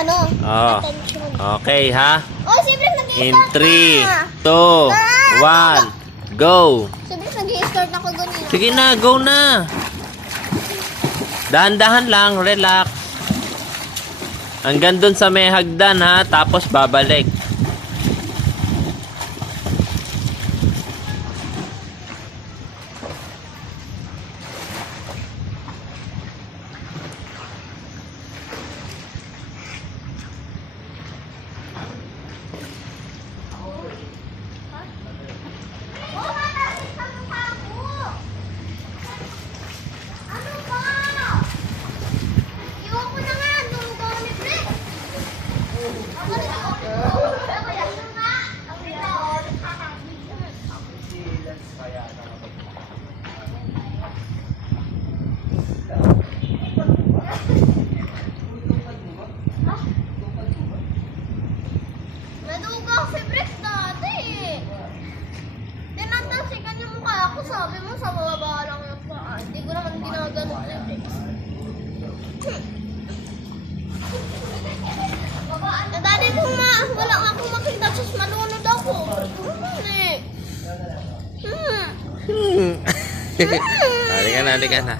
ano? Oh. Attention. Okay, ha? Oh, si Brix In nag-i-start 3, 2, 1, go! Si Brix nag-i-start ako ganun. Sige na, go na! Dahan-dahan lang, relax. Hanggang dun sa may hagdan, ha? Tapos babalik. Naduga si Brix dati eh. Tinatansikan yung mukha ako, sabi mo sa bababa lang yung paa. Hindi ko naman ginagano si Brix. Dati kung wala akong makita, sus malunod ako. Halika na.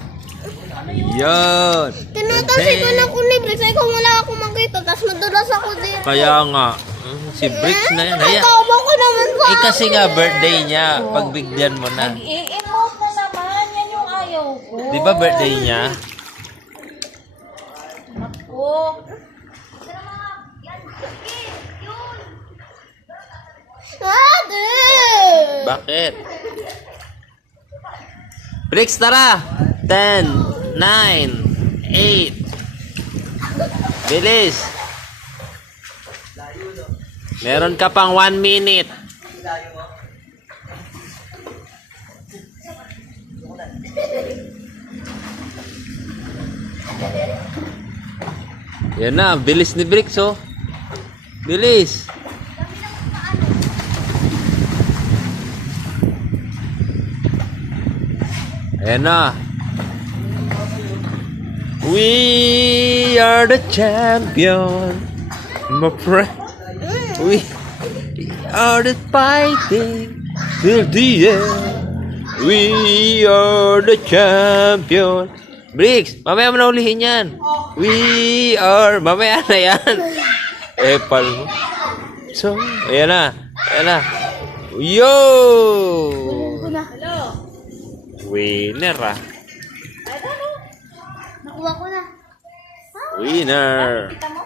Yun! Tinatansikan ako ni Brix, ay kung wala akong makita, tapos madulas ako dito. Kaya nga. Si Brix na yan. Haya. Tatawa ko naman sa Eh kasi nga birthday niya. Pagbigyan mo na. I-emote na naman. Yan yung ayaw ko. Di ba birthday niya? Naku. Ate! Bakit? Brix, tara! 10, 9, 8. Bilis! Meron ka pang 1 minute. Yan na, bilis ni Brix, oh. Bilis! Ayan na. We are the champion, my friend. We are the fighting till the end. We are the champion. Brix, mamaya mo na ulihin yan. We are, mamaya na yan. Epal mo. So, ayan na. Ayan na. Yo! Winner, ah. Nakuha ko na. Winner. Kita mo?